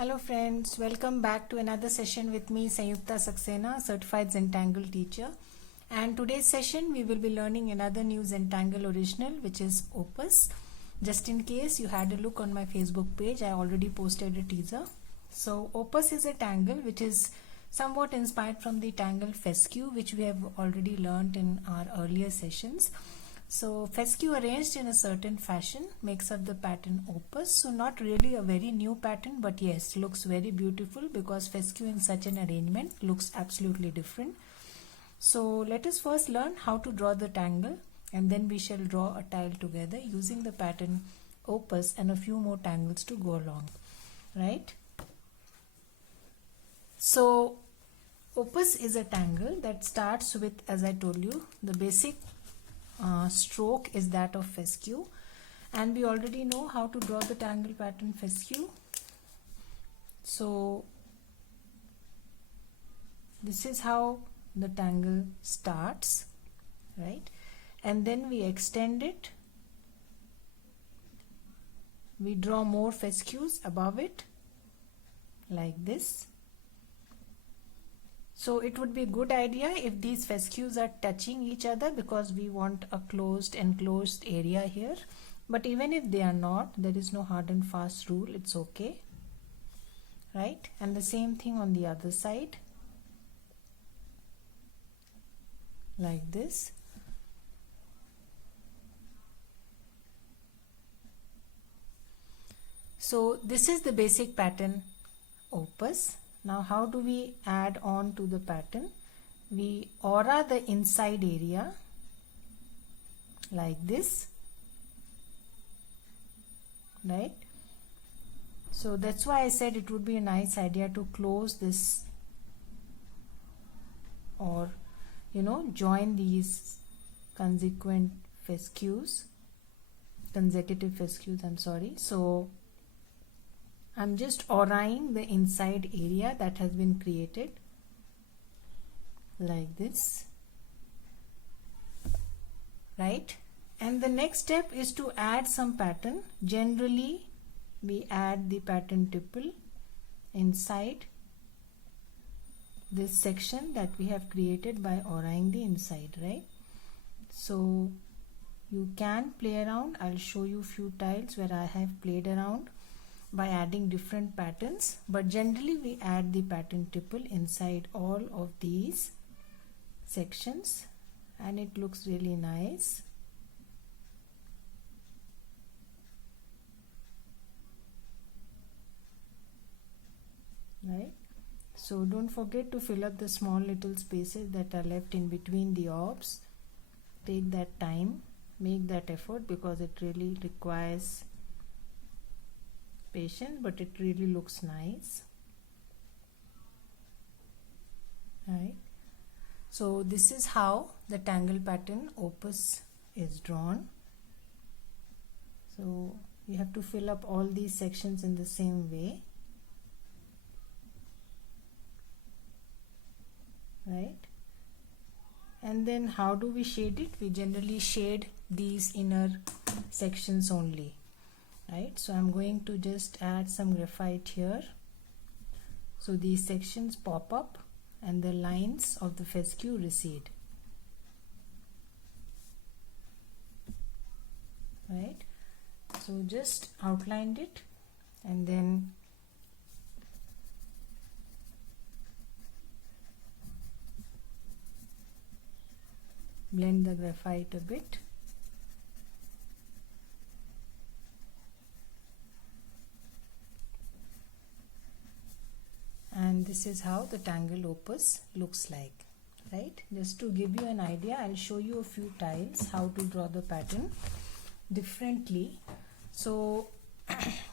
Hello friends, welcome back to another session with me Sanyukta Saxena, certified Zentangle teacher. And today's session we will be learning another new Zentangle original, which is Opus. Just in case you had a look on my Facebook page, I already posted a teaser. So Opus is a tangle which is somewhat inspired from the Tangle fescue, which we have already learned in our earlier sessions. So fescue arranged in a certain fashion makes up the pattern Opus. So not really a very new pattern, but yes, looks very beautiful because fescue in such an arrangement looks absolutely different. So let us first learn how to draw the tangle, and then we shall draw a tile together using the pattern Opus and a few more tangles to go along, right? So Opus is a tangle that starts with, as I told you, the basic stroke is that of fescue, and we already know how to draw the tangle pattern fescue. So this is how the tangle starts, right? And then we extend it, we draw more fescues above it like this. So it would be a good idea if these fescues are touching each other, because we want a closed enclosed area here. But even if they are not, there is no hard and fast rule, it's okay, right? And the same thing on the other side, like this. So this is the basic pattern Opus. Now how do we add on to the pattern? We aura the inside area like this, right? So that's why I said it would be a nice idea to close this, or join these consecutive fescues, I'm sorry. So I'm just auraing the inside area that has been created like this, right? And the next step is to add some pattern. Generally we add the pattern tipple inside this section that we have created by auraing the inside, right? So you can play around. I'll show you few tiles where I have played around by adding different patterns, but generally we add the pattern tipple inside all of these sections, and it looks really nice. Right? So don't forget to fill up the small little spaces that are left in between the orbs. Take that time, make that effort, because it really requires patience, but it really looks nice, right? So this is how the tangle pattern Opus is drawn. So you have to fill up all these sections in the same way, right? And then how do we shade it? We generally shade these inner sections only, right? So I'm going to just add some graphite here, so these sections pop up and the lines of the fescue recede, right? So just outlined it, and then blend the graphite a bit. And this is how the Tangle Opus looks like, right? Just to give you an idea, I'll show you a few tiles how to draw the pattern differently. So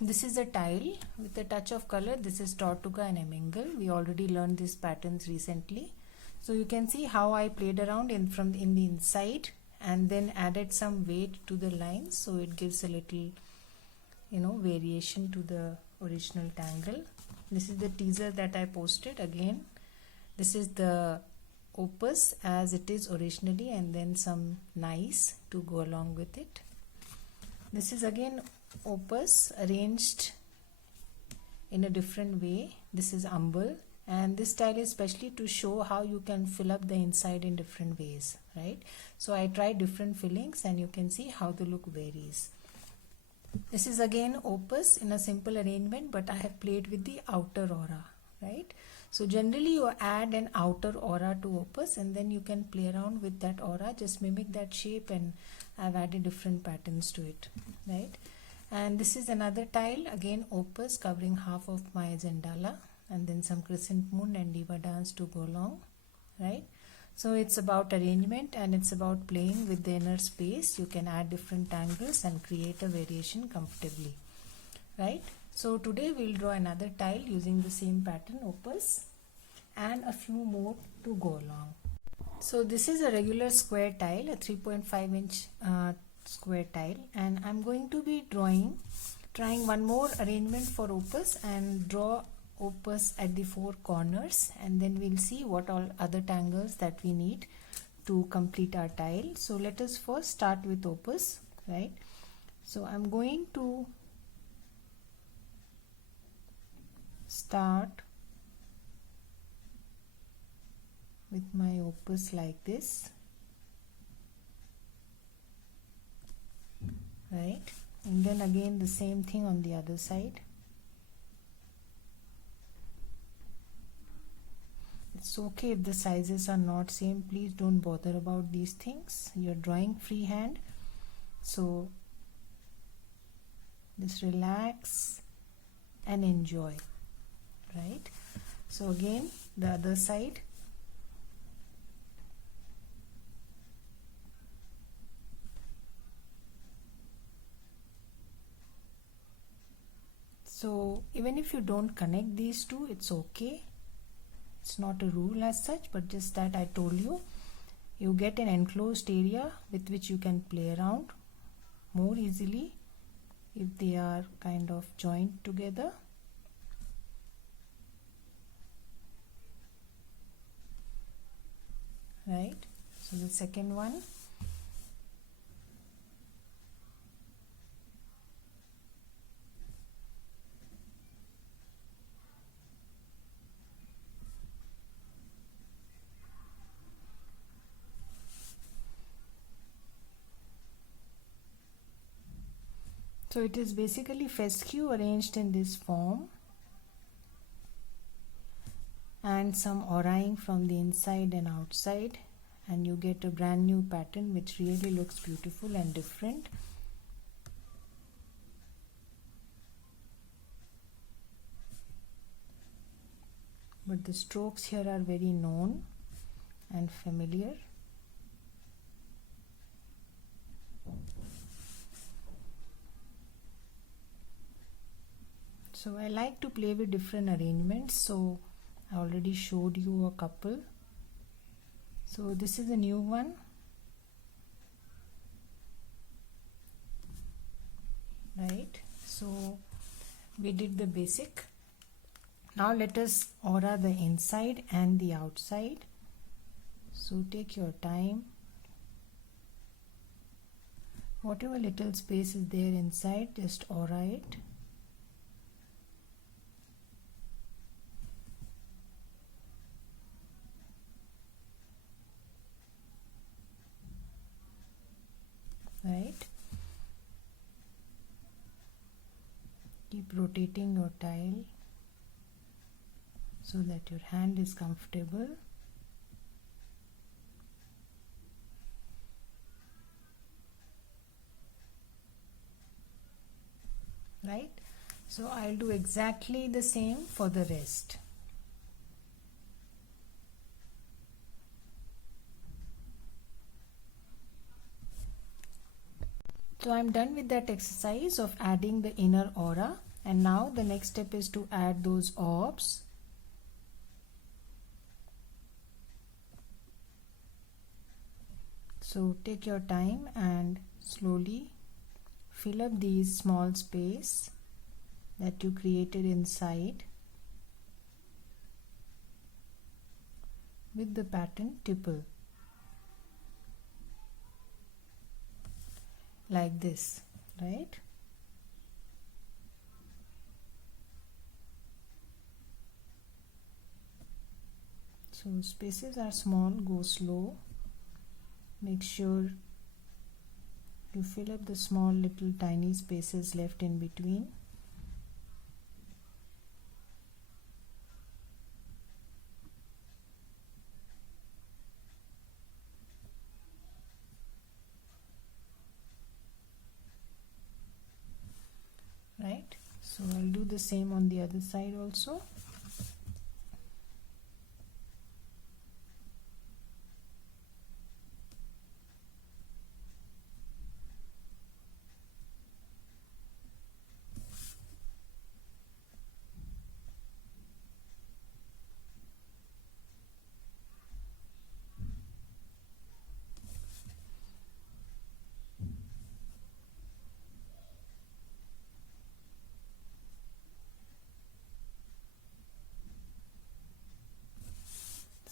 this is a tile with a touch of color. This is Tortuga and Embellishing. We already learned these patterns recently. So you can see how I played around in the inside and then added some weight to the lines, so it gives a little variation to the original tangle. This is the teaser that I posted. Again, this is the Opus as it is originally, and then some nice to go along with it. This is again Opus arranged in a different way. This is umble, and this style is especially to show how you can fill up the inside in different ways, right? So I tried different fillings and you can see how the look varies. This is again opus in a simple arrangement, but I have played with the outer aura, right? So generally you add an outer aura to opus and then you can play around with that aura, just mimic that shape, and I've added different patterns to it, right? And this is another tile, again opus, covering half of my Zendala, and then some crescent moon and diva dance to go along, right? So it's about arrangement and it's about playing with the inner space. You can add different tangles and create a variation comfortably, right? So today we'll draw another tile using the same pattern, opus, and a few more to go along. So this is a regular square tile, a 3.5 inch square tile, and I'm going to be trying one more arrangement for opus and draw opus at the 4 corners, and then we'll see what all other tangles that we need to complete our tile. So let us first start with opus, right? So I'm going to start with my opus like this, right? And then again the same thing on the other side. It's okay if the sizes are not same, please don't bother about these things. You're drawing freehand, so just relax and enjoy, right? So again the other side. So even if you don't connect these two, it's okay. It's not a rule as such, but just that I told you, you get an enclosed area with which you can play around more easily if they are kind of joined together. Right? So the second one. So it is basically fescue arranged in this form, and some auraing from the inside and outside, and you get a brand new pattern which really looks beautiful and different. But the strokes here are very known and familiar. So I like to play with different arrangements, so I already showed you a couple. So this is a new one. Right, so we did the basic. Now let us aura the inside and the outside. So take your time. Whatever little space is there inside, just aura it. Right? Keep rotating your tile so that your hand is comfortable. Right? So I'll do exactly the same for the rest. So I'm done with that exercise of adding the inner aura, and now the next step is to add those orbs. So take your time and slowly fill up these small space that you created inside with the pattern tipple, like this, right? So spaces are small, go slow. Make sure you fill up the small little tiny spaces left in between. Right, so I'll do the same on the other side also.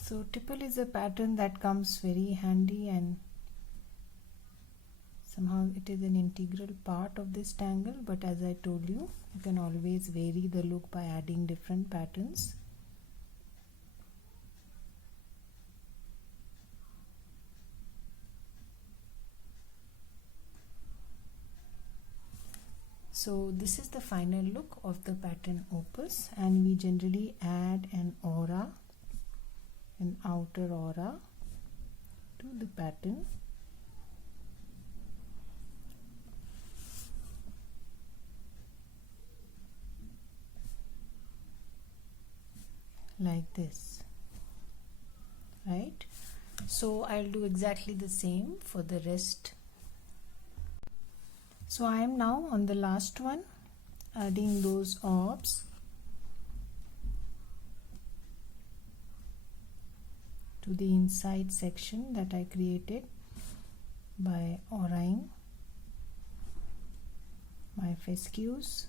So tipple is a pattern that comes very handy, and somehow it is an integral part of this tangle, but as I told you, you can always vary the look by adding different patterns. So this is the final look of the pattern opus, and we generally add an aura, an outer aura to the pattern. Like this, right? So I'll do exactly the same for the rest. So I am now on the last one, adding those orbs to the inside section that I created by auraing my fescues.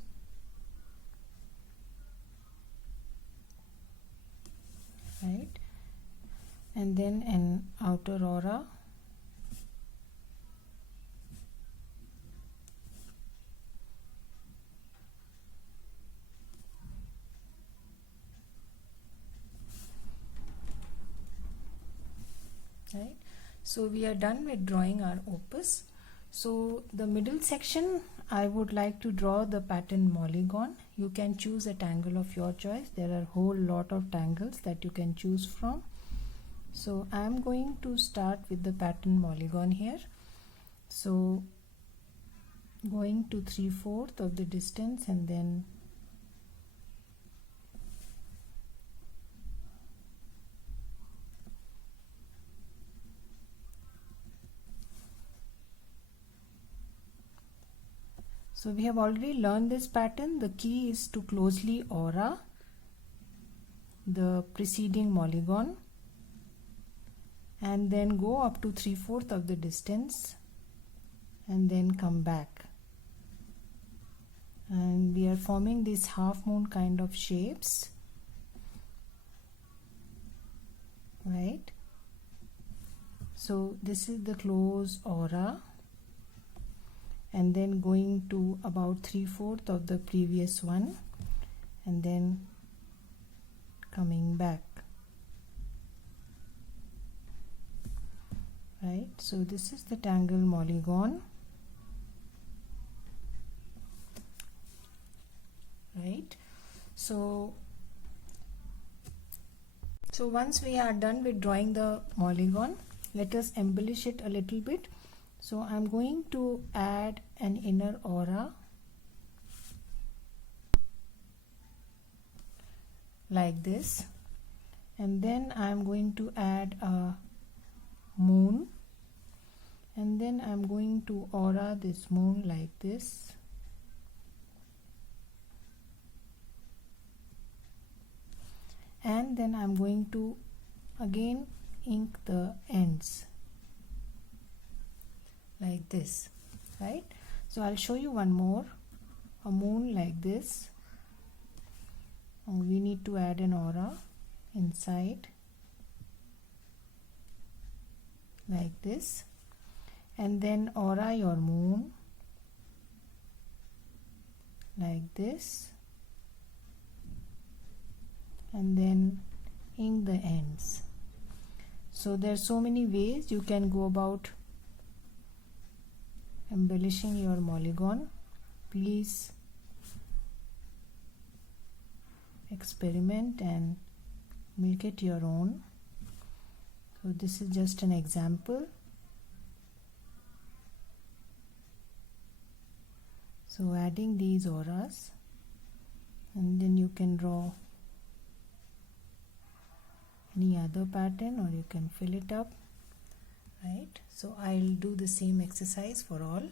Right, and then an outer aura, right? So we are done with drawing our opus. So the middle section, I would like to draw the pattern Molygon. You can choose a tangle of your choice. There are a whole lot of tangles that you can choose from. So I am going to start with the pattern Molygon here. So going to 3/4 of the distance, and then so we have already learned this pattern. The key is to closely aura the preceding Molygon and then go up to 3/4 of the distance and then come back. And we are forming these half moon kind of shapes, right? So this is the close aura, and then going to about 3/4 of the previous one and then coming back, right? So this is the tangle Molygon, right? So once we are done with drawing the Molygon, let us embellish it a little bit. So I'm going to add an inner aura like this, and then I'm going to add a moon, and then I'm going to aura this moon like this, and then I'm going to again ink the ends like this, right? So I'll show you one more, a moon like this. We need to add an aura inside like this, and then aura your moon like this, and then ink the ends. So there are so many ways you can go about embellishing your Molygon. Please experiment and make it your own. So this is just an example. So adding these auras, and then you can draw any other pattern or you can fill it up, right? So I'll do the same exercise for all.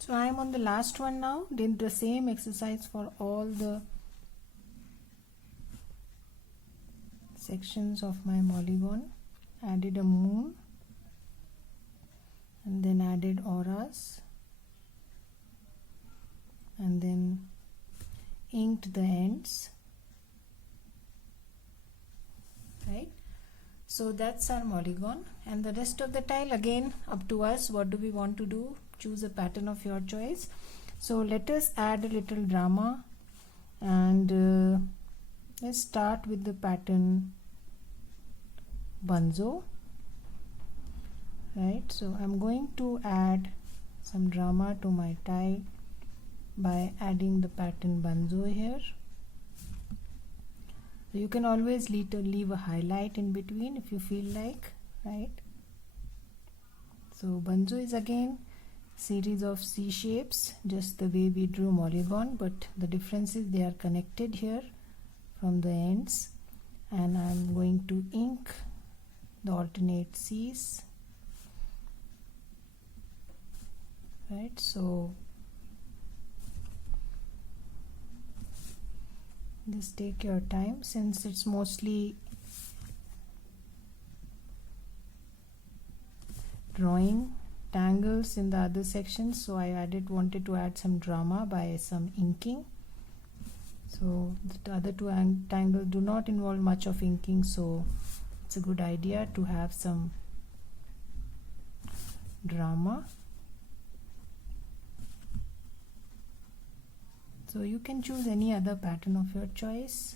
So I am on the last one now. Did the same exercise for all the sections of my Molygon. Added a moon and then added auras and then inked the ends, right? So that's our Molygon, and the rest of the tile again up to us. What do we want to do? Choose a pattern of your choice. So let us add a little drama, and let's start with the pattern bunzo, right? So I'm going to add some drama to my tile by adding the pattern bunzo here. So you can always leave a highlight in between if you feel like, right? So bunzo is again series of C shapes, just the way we drew Molygon, but the difference is they are connected here from the ends, and I'm going to ink the alternate C's, right? So just take your time, since it's mostly drawing tangles in the other sections, so I wanted to add some drama by some inking. So the other two tangles do not involve much of inking, so it's a good idea to have some drama. So you can choose any other pattern of your choice,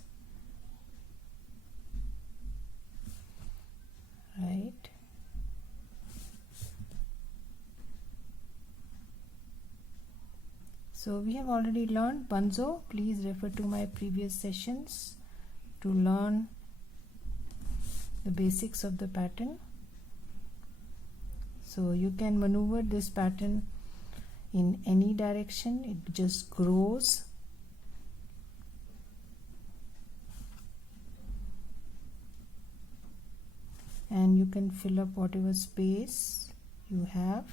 right? So we have already learned bunzo. Please refer to my previous sessions to learn the basics of the pattern. So you can maneuver this pattern in any direction, it just grows. And you can fill up whatever space you have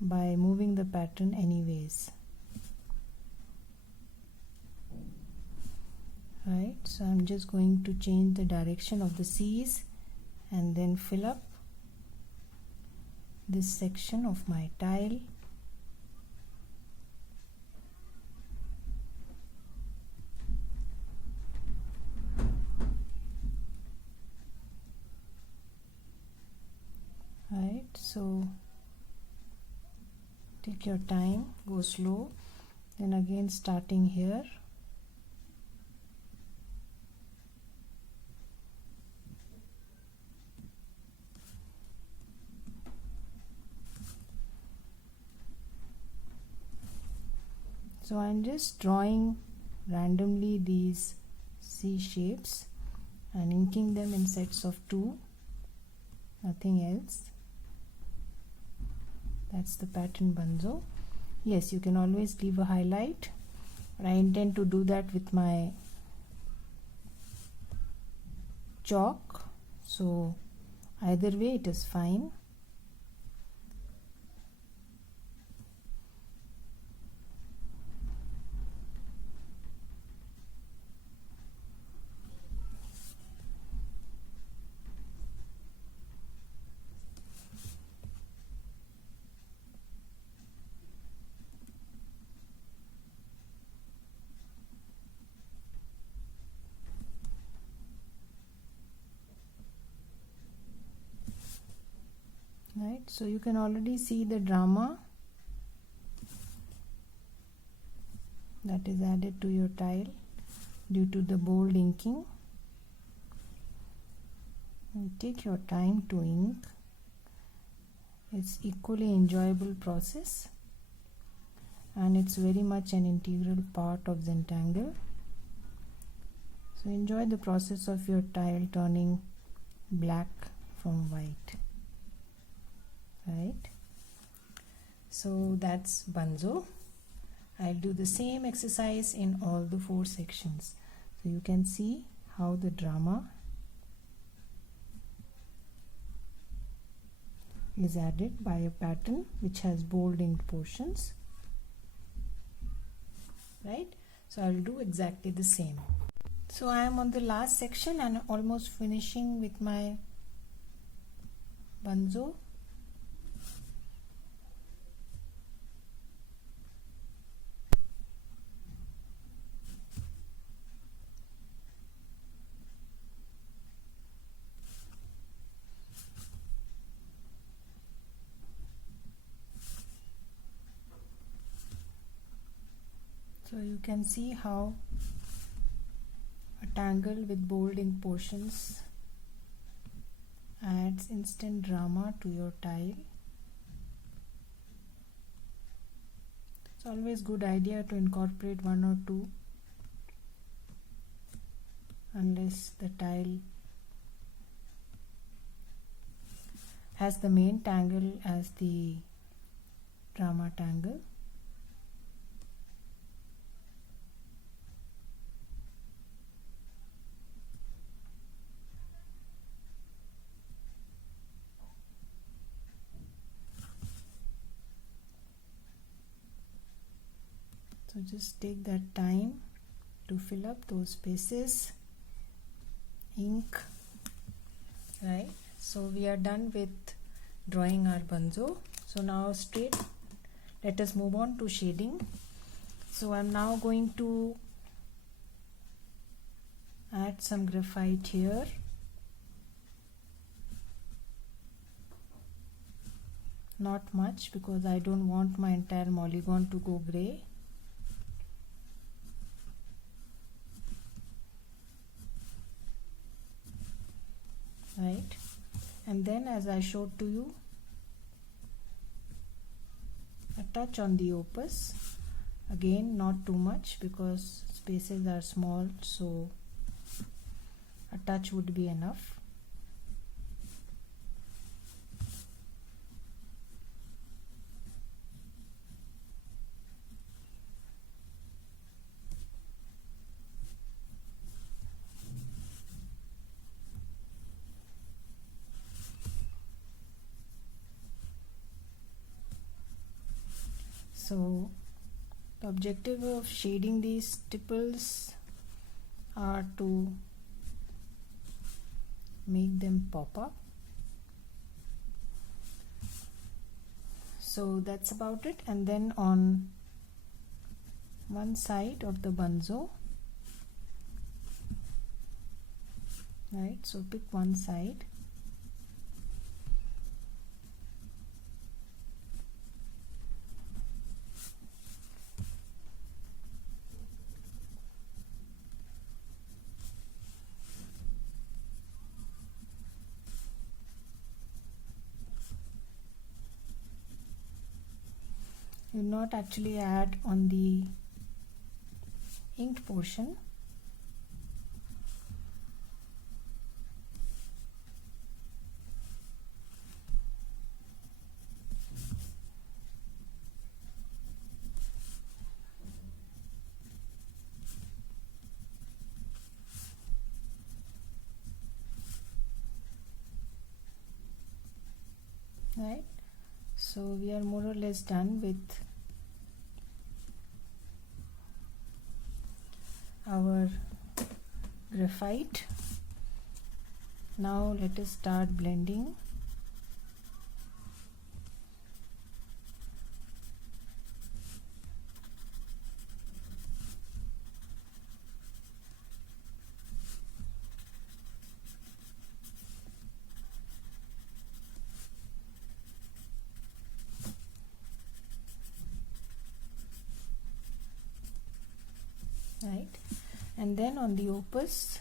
by moving the pattern anyways. Right, so I'm just going to change the direction of the C's and then fill up this section of my tile. Right, so take your time, go slow, then again starting here. So I'm just drawing randomly these C shapes and inking them in sets of 2, nothing else. That's the pattern bunzo. Yes, you can always leave a highlight, but I intend to do that with my chalk, so either way it is fine. Right, so you can already see the drama that is added to your tile due to the bold inking, and take your time to ink. It's equally enjoyable process, and it's very much an integral part of Zentangle. So enjoy the process of your tile turning black from white, right? So that's bunzo. I'll do the same exercise in all the 4 sections. So you can see how the drama is added by a pattern which has bold inked portions, right? So I'll do exactly the same. So I am on the last section and almost finishing with my bunzo. So you can see how a tangle with bold ink portions adds instant drama to your tile. It's always good idea to incorporate 1 or 2 unless the tile has the main tangle as the drama tangle. So just take that time to fill up those spaces, ink, right? So we are done with drawing our bunzo. So now straight let us move on to shading. So I'm now going to add some graphite here. Not much, because I don't want my entire Molygon to go grey. Right, and then as I showed to you, a touch on the opus, again not too much because spaces are small, so a touch would be enough. So the objective of shading these stipples are to make them pop up. So that's about it. And then on one side of the bunzo, right, so pick one side. You will not actually add on the inked portion. Right, so we are more or less done with our graphite. Now let us start blending. Right, and then on the opus,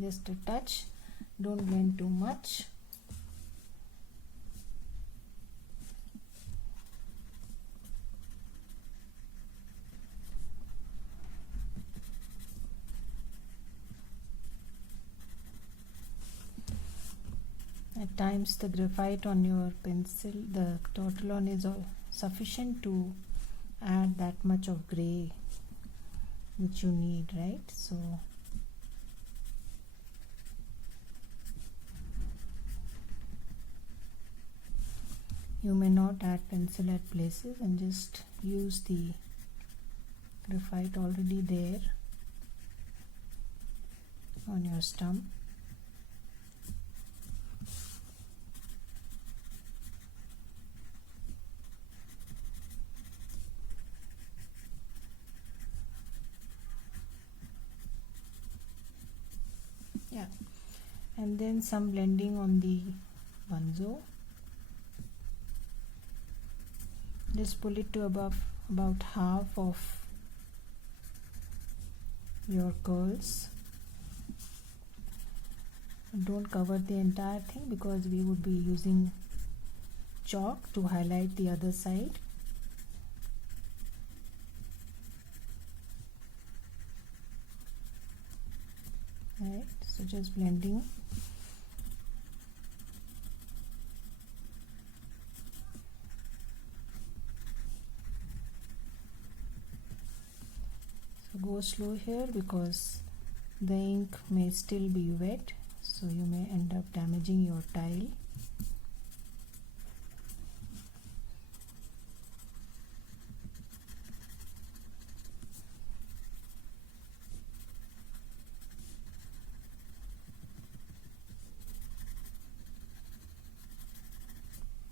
just a touch, Don't blend too much. At times the graphite on your pencil, the Tortillon is sufficient to add that much of gray which you need, right? So you may not add pencil at places and just use the graphite already there on your stump. Yeah, and then some blending on the bunzo. Just pull it to about half of your curls. Don't cover the entire thing because we would be using chalk to highlight the other side. Right, so just blending. So go slow here because the ink may still be wet, so you may end up damaging your tile.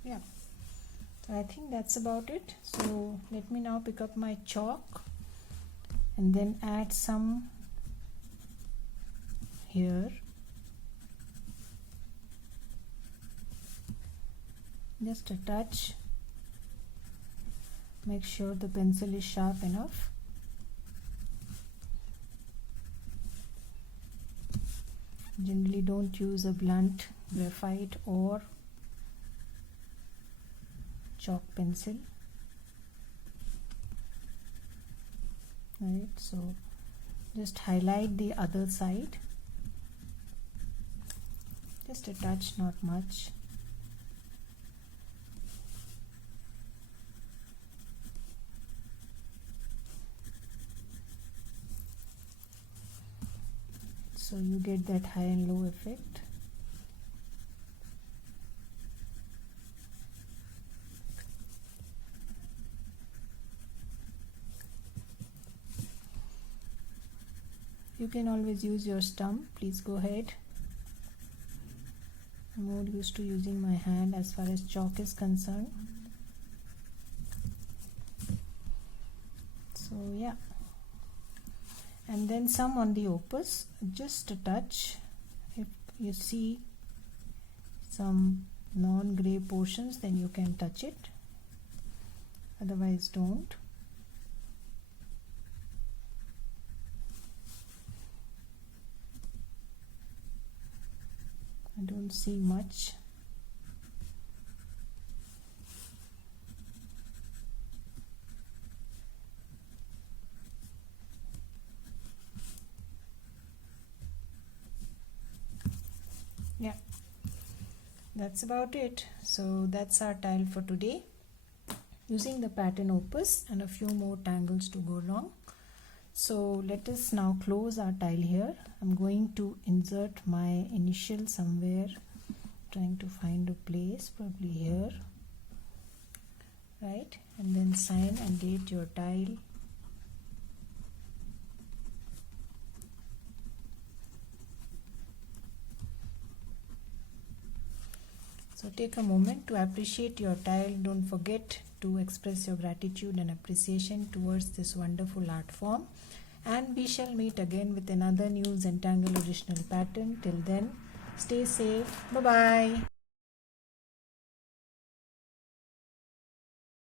Yeah, so I think that's about it. So let me now pick up my chalk and then add some here. Just a touch. Make sure the pencil is sharp enough. Generally don't use a blunt graphite or chalk pencil. Right, so just highlight the other side. Just a touch, not much. So you get that high and low effect. You can always use your stump, please go ahead. I'm more used to using my hand as far as chalk is concerned. So yeah, and then some on the opus, just a touch. If you see some non-gray portions, then you can touch it, otherwise don't. I don't see much. Yeah, that's about it. So that's our tile for today, using the pattern opus and a few more tangles to go along. So let us now close our tile here. I'm going to insert my initial somewhere, trying to find a place, probably here, right? And then sign and date your tile. So take a moment to appreciate your tile. Don't forget to express your gratitude and appreciation towards this wonderful art form. And we shall meet again with another new Zentangle original pattern. Till then, stay safe. Bye-bye.